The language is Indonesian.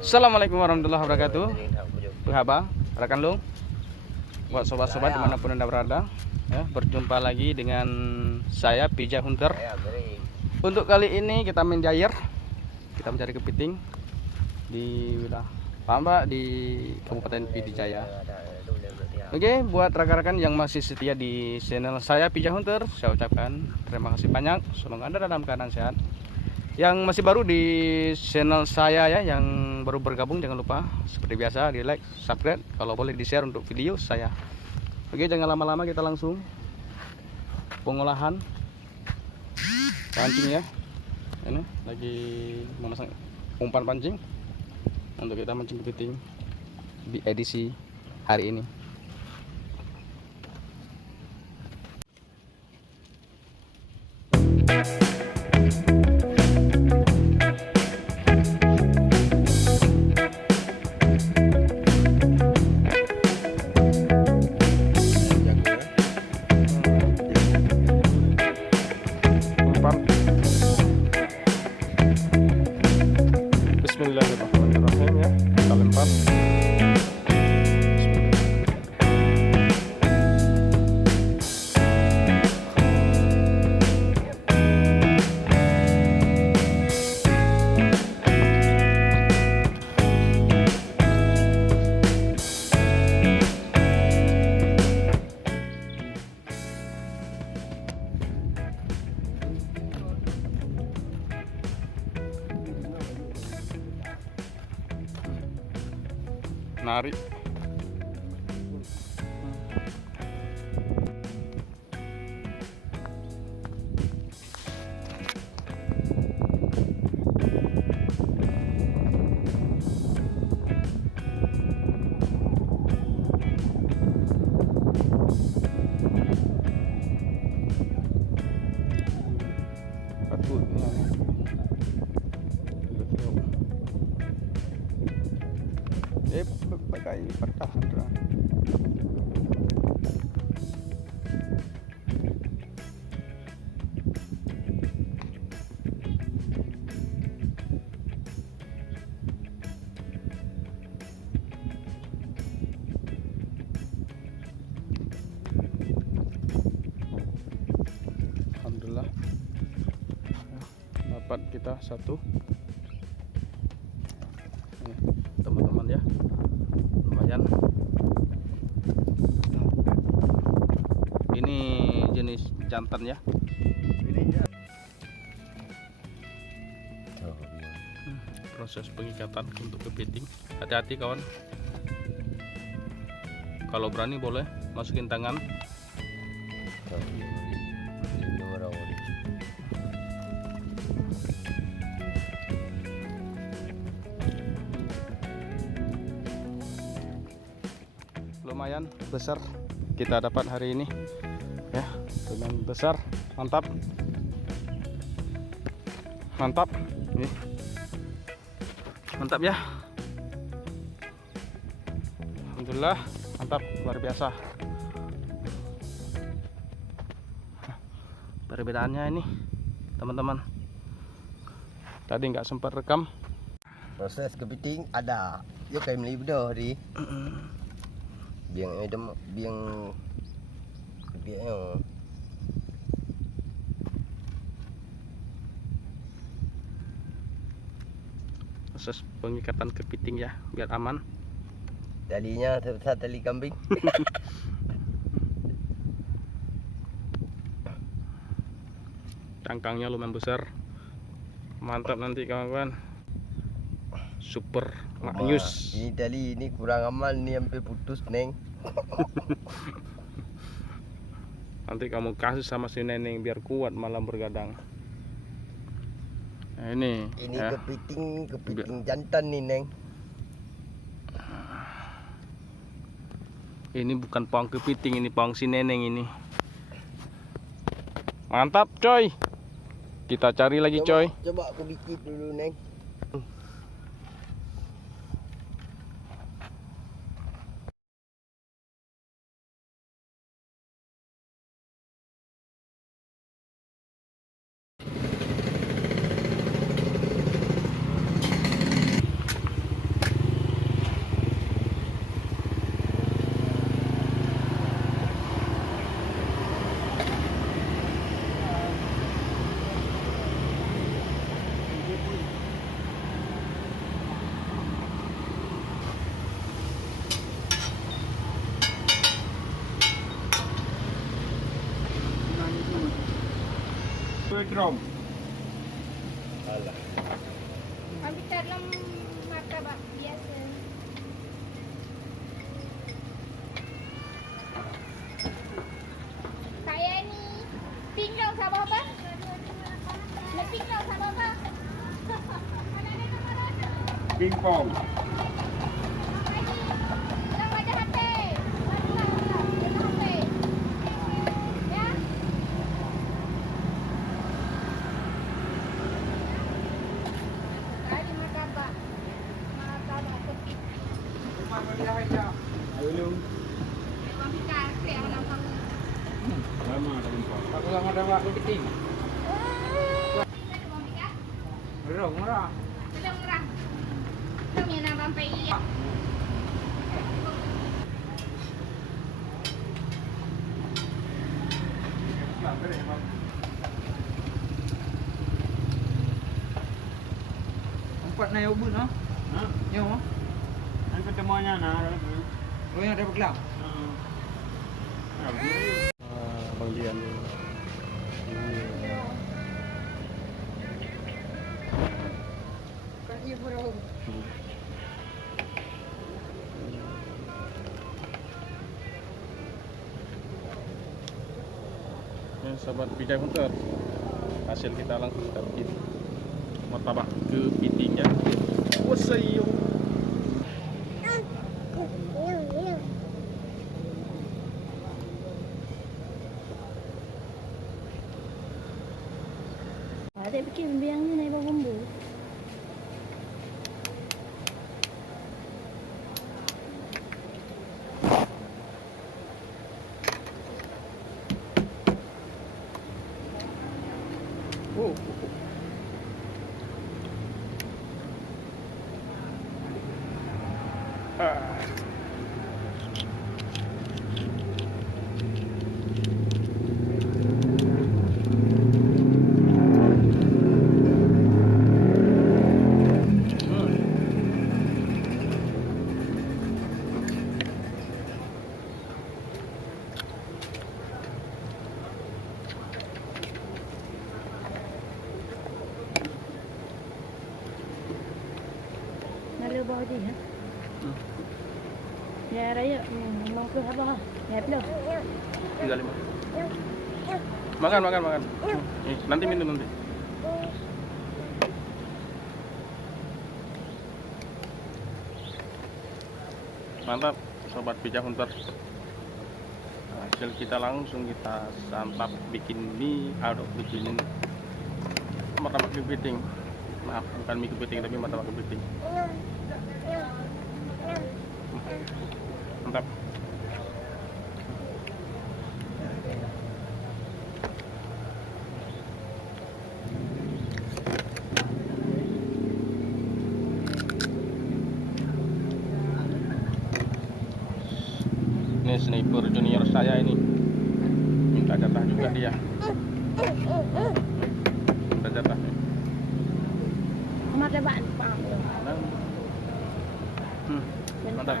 Assalamualaikum warahmatullahi wabarakatuh. Haba, rekan Lung, buat sobat-sobat dimanapun anda berada, ya, berjumpa lagi dengan saya Pija Hunter. Untuk kali ini kita menjair, kita mencari kepiting di wilayah Tambak di Kabupaten Pidijaya. Oke, buat rekan-rekan yang masih setia di channel saya Pija Hunter, saya ucapkan terima kasih banyak. Semoga anda dalam keadaan sehat. Yang masih baru di channel saya ya, yang baru bergabung, jangan lupa seperti biasa di like, subscribe, kalau boleh di share untuk video saya. Oke, jangan lama-lama, kita langsung pengolahan pancing ya. Ini lagi memasang umpan pancing untuk kita mancing kepiting di edisi hari ini. Bismillahirrahmanirrahim ya, kita lempar. Nari. Pakai pertahan. Alhamdulillah, dapat kita satu. Teman-teman ya, lumayan. Ini jenis jantan ya. Proses pengikatan untuk kepiting, hati-hati kawan. Kalau berani boleh masukin tangan. Lumayan besar kita dapat hari ini ya, lumayan besar, mantap mantap ini, mantap ya, alhamdulillah, mantap, luar biasa. Perbedaannya ini teman-teman, tadi nggak sempat rekam. Proses kepiting ada yuk kayak beli bedo di biang edem biang biang proses pengikatan kepiting ya, biar aman. talinya sebesar tali kambing. Cangkangnya lumayan besar, mantap nanti kawan-kawan, super maknyus. Ini tali ini kurang aman nih, sampai putus neng. Nanti kamu kasih sama si Neneng biar kuat malam bergadang. Nah, ini ya, kepiting jantan nih neng. Ini bukan pawang kepiting, ini pawang si Neneng ini. Mantap coy, kita cari lagi coy. Coba aku dikit dulu neng. Ikram. Alah. Ambil dalam martabak biasa. Saya ni pink dong sama apa? Pink dong sama apa? Pingpong. Yang baca HP. Baca HP. Ya. Tadi martabak. Martabak kepit. Ayo lu. Memang kasih yang nampak. Lama ada pingpong. Aku lama ada waktu keting. Murah, murah. Belum murah. Belum yang nak sampai iya. Empat naik ubud no? Ha? Ya mo? Ang ketemuannya nah. Oh yang ada berkelap. Bang Jian dulu. Kan iya bro. Ya, sahabat Bijak Hunter, hasil kita langsung kita bikin martabak kepiting ya. Wasayo. Ada bikin biang ni naik bumbu. Oh. Ah. Lalu bawa dia. Ya raya, mau ke apa? Ya belum. 35. Makan, makan, makan. Nanti minum nanti. Mantap, sobat Bijak Hunter. Hasil kita langsung kita santap bikin mie, bikinin martabak kepiting. Maaf, bukan mie kepiting tapi martabak kepiting. Mantap. Ini sniper junior saya ini minta jatah juga dia, minta jatah. Martabak pang. Mantap. Mantap.